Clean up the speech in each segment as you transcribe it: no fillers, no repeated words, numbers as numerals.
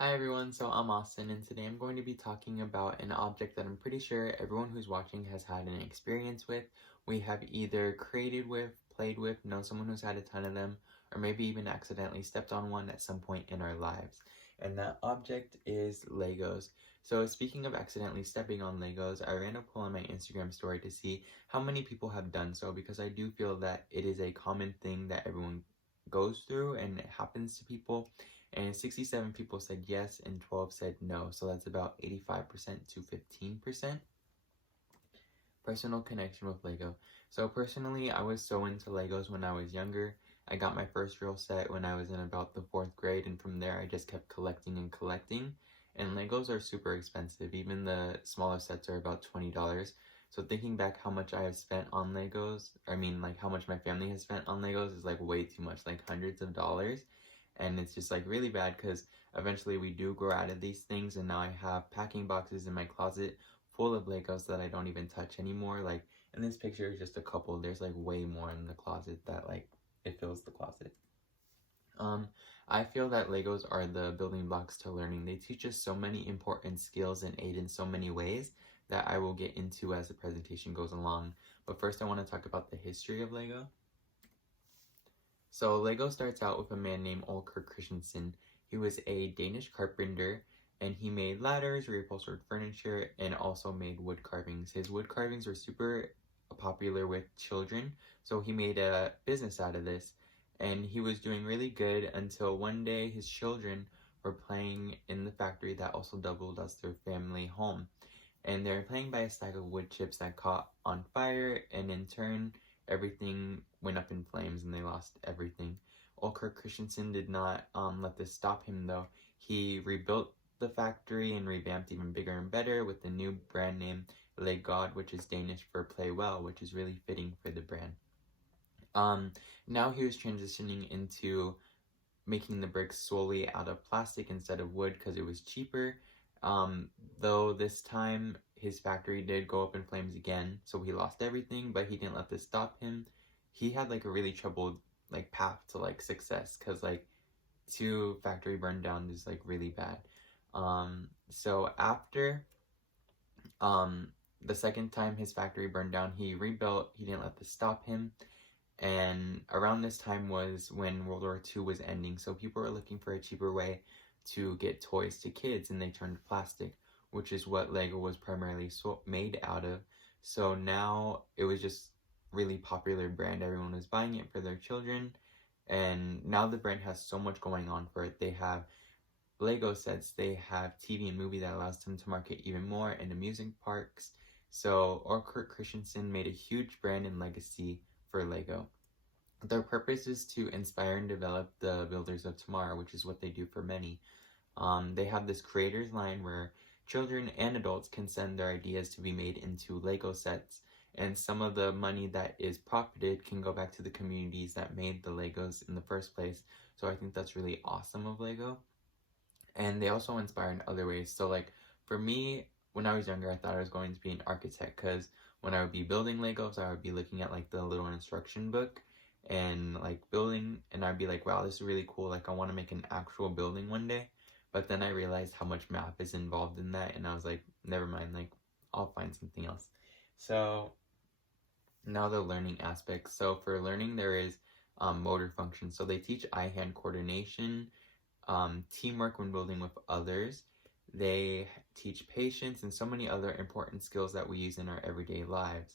Hi everyone, so I'm Austin and today I'm going to be talking about an object that I'm pretty sure everyone who's watching has had an experience with. We have either created with, played with, known someone who's had a ton of them, or maybe even accidentally stepped on one at some point in our lives. And that object is Legos. So speaking of accidentally stepping on Legos, I ran a poll on my Instagram story to see how many people have done so because I do feel that it is a common thing that everyone goes through and it happens to people, and 67 people said yes and 12 said no, so that's about 85% to 15%. Personal connection with Lego. So personally, I was so into Legos when I was younger. I got my first real set when I was in about the 4th grade, and from there I just kept collecting and collecting. And Legos are super expensive. Even the smaller sets are about $20. So thinking back how much I have spent on Legos, like how much my family has spent on Legos is like way too much, like hundreds of dollars. And it's just like really bad because eventually we do grow out of these things, and now I have packing boxes in my closet full of Legos that I don't even touch anymore. Like in this picture is just a couple. There's like way more in the closet that like it fills the closet. Um, I feel that Legos are the building blocks to learning. They teach us so many important skills and aid in so many ways that I will get into as the presentation goes along. But first I want to talk about the history of Lego. So Lego starts out with a man named Olker Christensen. He was a Danish carpenter, and he made ladders, reupholstered furniture, and also made wood carvings. His wood carvings were super popular with children, so he made a business out of this. And he was doing really good until one day his children were playing in the factory that also doubled as their family home. And they were playing by a stack of wood chips that caught on fire, and in turn, everything went up in flames and they lost everything. Olker Christensen did not let this stop him though. He rebuilt the factory and revamped even bigger and better with the new brand name Le God, which is Danish for play well, which is really fitting for the brand. Now he was transitioning into making the bricks solely out of plastic instead of wood because it was cheaper. Though this time his factory did go up in flames again, so he lost everything, but he didn't let this stop him. He had like a really troubled like path to like success because like 2 factory burned down is like really bad. So after the second time his factory burned down, he rebuilt. He didn't let this stop him. And around this time was when World War II was ending, so people were looking for a cheaper way to get toys to kids, and they turned to plastic, which is what Lego was primarily made out of. So now it was just really popular brand. Everyone was buying it for their children, and now the brand has so much going on for it. They have Lego sets, they have TV and movie that allows them to market even more in amusement parks. So Olker Christensen made a huge brand and legacy for Lego. Their purpose is to inspire and develop the builders of tomorrow, which is what they do for many. They have this creators line where children and adults can send their ideas to be made into Lego sets, and some of the money that is profited can go back to the communities that made the Legos in the first place. So I think that's really awesome of Lego. And they also inspire in other ways. So like for me, when I was younger, I thought I was going to be an architect because when I would be building Legos, I would be looking at like the little instruction book and like building, and I'd be like, wow, this is really cool. Like I want to make an actual building one day. But then I realized how much math is involved in that, and I was like, never mind, like I'll find something else. So now the learning aspect. So for learning, there is motor function. So they teach eye-hand coordination, teamwork when building with others. They teach patience and so many other important skills that we use in our everyday lives.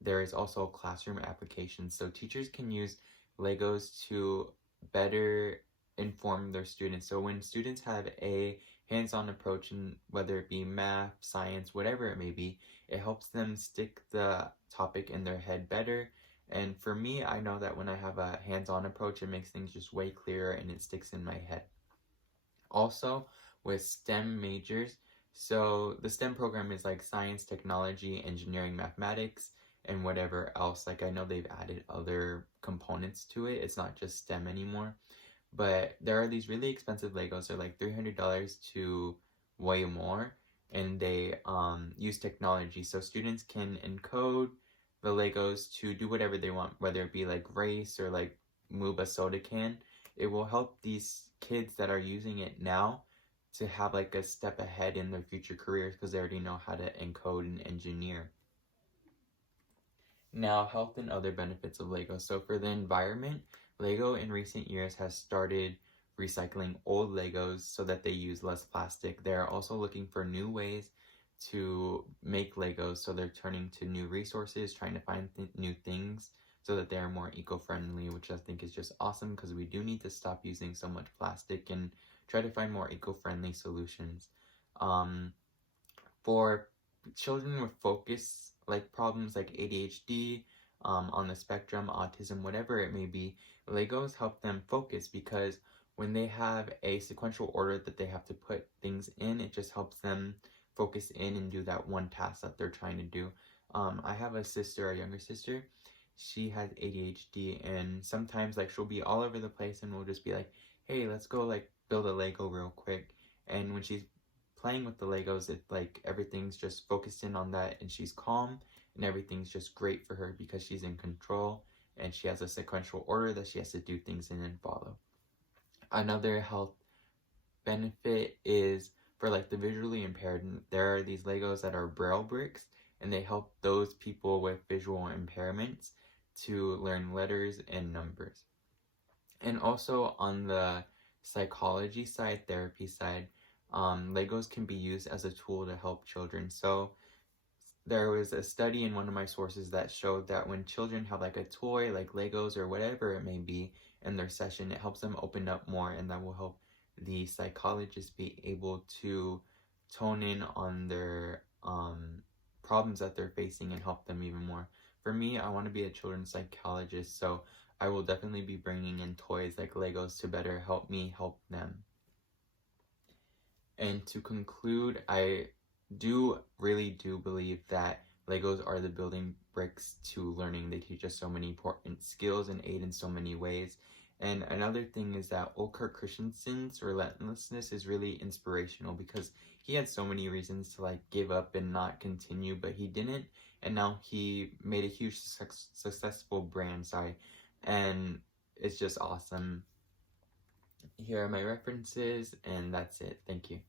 There is also classroom applications, so teachers can use Legos to better inform their students. So when students have a hands-on approach in whether it be math, science, whatever it may be, it helps them stick the topic in their head better. And for me, I know that when I have a hands-on approach, it makes things just way clearer and it sticks in my head. Also with STEM majors, so the STEM program is like science, technology, engineering, mathematics, and whatever else. Like I know they've added other components to it. It's not just STEM anymore. But there are these really expensive Legos. They're like $300 to way more, and they use technology. So students can encode the Legos to do whatever they want, whether it be like race or like move a soda can. It will help these kids that are using it now to have like a step ahead in their future careers because they already know how to encode and engineer. Now, health and other benefits of Lego. So for the environment, Lego in recent years has started recycling old Legos so that they use less plastic. They're also looking for new ways to make Legos, so they're turning to new resources, trying to find new things so that they are more eco-friendly, which I think is just awesome because we do need to stop using so much plastic and try to find more eco-friendly solutions. For children with focus like problems like ADHD, on the spectrum, autism, whatever it may be, Legos help them focus because when they have a sequential order that they have to put things in, it just helps them focus in and do that one task that they're trying to do. I have a younger sister. She has ADHD, and sometimes like she'll be all over the place, and we'll just be like, "Hey, let's go like build a Lego real quick." And when she's playing with the Legos, it like everything's just focused in on that, and she's calm, and everything's just great for her because she's in control and she has a sequential order that she has to do things in and follow. Another health benefit is for like the visually impaired. There are these Legos that are Braille bricks, and they help those people with visual impairments to learn letters and numbers. And also on the psychology side, therapy side, Legos can be used as a tool to help children. So there was a study in one of my sources that showed that when children have like a toy, like Legos or whatever it may be, in their session, it helps them open up more, and that will help the psychologist be able to tone in on their problems that they're facing and help them even more. For me, I want to be a children's psychologist, so I will definitely be bringing in toys like Legos to better help me help them. And to conclude, I really do believe that Legos are the building bricks to learning. They teach us so many important skills and aid in so many ways. And another thing is that Ole Kirk Christensen's relentlessness is really inspirational because he had so many reasons to like give up and not continue, but he didn't. And now he made a huge successful brand, and it's just awesome. Here are my references, and that's it. Thank you.